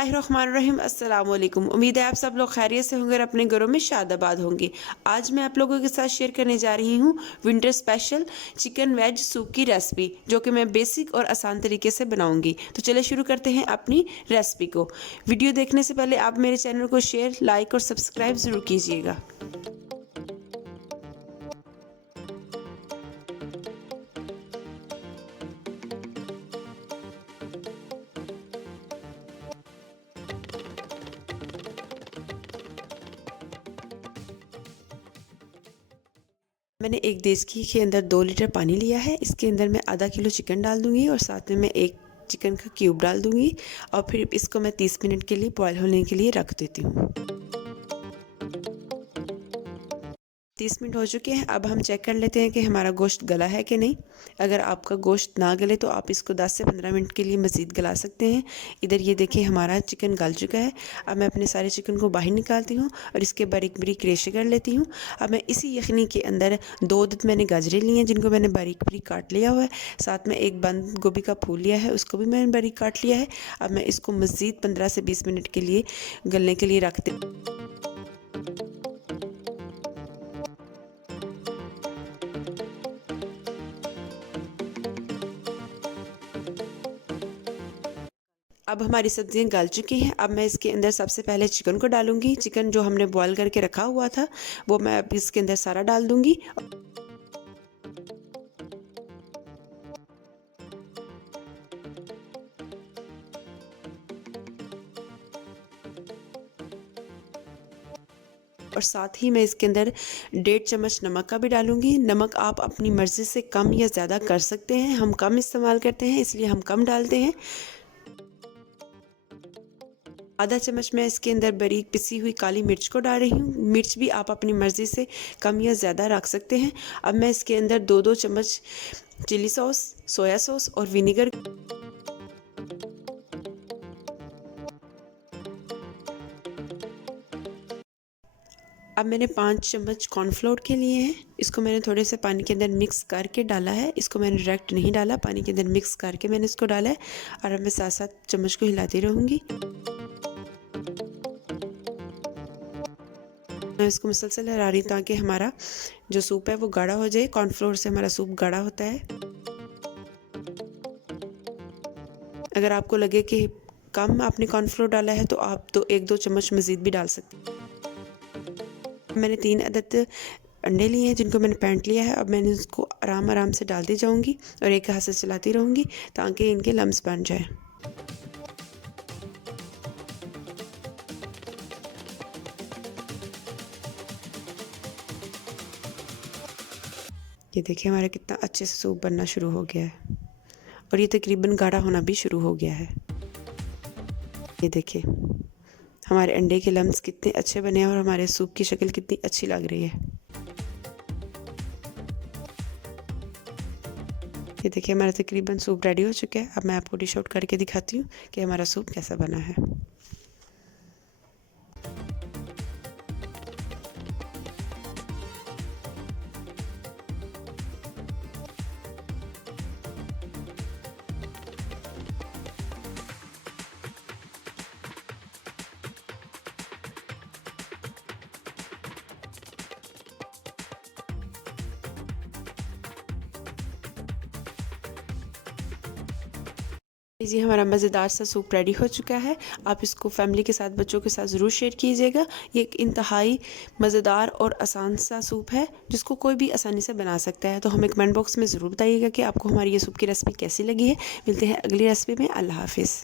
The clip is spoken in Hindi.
बिस्मिल्लाहिर्रहमानिर्रहीम अस्सलाम वालेकुम। उम्मीद है आप सब लोग खैरियत से होंगे और अपने घरों में शादाबाद होंगे। आज मैं आप लोगों के साथ शेयर करने जा रही हूँ winter special chicken veg soup की रेसिपी, जो कि मैं बेसिक और आसान तरीके से बनाऊंगी। तो चलिए शुरू करते हैं अपनी रेसिपी को। वीडियो देखने से पहले आप मेरे चैनल को शेयर, लाइक और सब्सक्राइब ज़रूर कीजिएगा। मैंने एक देचकी के अंदर 2 लीटर पानी लिया है। इसके अंदर मैं आधा किलो चिकन डाल दूंगी और साथ में मैं एक चिकन का क्यूब डाल दूंगी और फिर इसको मैं 30 मिनट के लिए बॉयल होने के लिए रख देती हूँ। 30 मिनट हो चुके हैं। अब हम चेक कर लेते हैं कि हमारा गोश्त गला है कि नहीं। अगर आपका गोश्त ना गले तो आप इसको 10 से 15 मिनट के लिए मज़ीद गला सकते हैं। इधर ये देखिए हमारा चिकन गल चुका है। अब मैं अपने सारे चिकन को बाहर निकालती हूँ और इसके बारीक बारीक रेशे कर लेती हूँ। अब मैं इसी यखनी के अंदर 2 मैंने गाजरें ली हैं, जिनको मैंने बारीक बारीक काट लिया हुआ है। साथ में एक बंद गोभी का फूल लिया है, उसको भी मैंने बारीक काट लिया है। अब मैं इसको मज़ीद 15 से 20 मिनट के लिए गलने के लिए रखती हूँ। अब हमारी सब्जियां गल चुकी हैं। अब मैं इसके अंदर सबसे पहले चिकन को डालूंगी। चिकन जो हमने बॉईल करके रखा हुआ था वो मैं अब इसके अंदर सारा डाल दूंगी। और साथ ही मैं इसके अंदर 1.5 चम्मच नमक का भी डालूंगी। नमक आप अपनी मर्ज़ी से कम या ज़्यादा कर सकते हैं। हम कम इस्तेमाल करते हैं इसलिए हम कम डालते हैं। आधा चम्मच मैं इसके अंदर बारीक पिसी हुई काली मिर्च को डाल रही हूँ। मिर्च भी आप अपनी मर्ज़ी से कम या ज़्यादा रख सकते हैं। अब मैं इसके अंदर 2-2 चम्मच चिली सॉस, सोया सॉस और विनेगर, अब मैंने 5 चम्मच कॉर्नफ्लोर के लिए हैं। इसको मैंने थोड़े से पानी के अंदर मिक्स करके डाला है। इसको मैंने डायरेक्ट नहीं डाला, पानी के अंदर मिक्स करके मैंने इसको डाला है। और अब मैं साथ साथ चम्मच को हिलाती रहूँगी। मैं इसको मुसलसल हिला रही हूँ ताकि हमारा जो सूप है वो गाढ़ा हो जाए। कॉर्नफ्लोर से हमारा सूप गाढ़ा होता है। अगर आपको लगे कि कम आपने कॉर्नफ्लोर डाला है तो आप तो 1-2 चम्मच मज़ीद भी डाल सकते हैं। मैंने 3 अदद अंडे लिए हैं, जिनको मैंने फेंट लिया है। अब मैंने इसको आराम आराम से डालती जाऊंगी और एक हाथ से चलाती रहूंगी ताकि इनके लम्स बन जाए। ये देखिए हमारा कितना अच्छे से सूप बनना शुरू हो गया है और ये तकरीबन गाढ़ा होना भी शुरू हो गया है। ये देखिए हमारे अंडे के लम्स कितने अच्छे बने हैं और हमारे सूप की शक्ल कितनी अच्छी लग रही है। ये देखिए हमारा तकरीबन सूप रेडी हो चुका है। अब मैं आपको डिश आउट करके दिखाती हूँ कि हमारा सूप कैसा बना है। जी हमारा मज़ेदार सा सूप रेडी हो चुका है। आप इसको फैमिली के साथ, बच्चों के साथ ज़रूर शेयर कीजिएगा। ये एक इंतहाई मज़ेदार और आसान सा सूप है जिसको कोई भी आसानी से बना सकता है। तो हमें कमेंट बॉक्स में ज़रूर बताइएगा कि आपको हमारी ये सूप की रेसिपी कैसी लगी है। मिलते हैं अगली रेसिपी में। अल्लाह हाफिज़।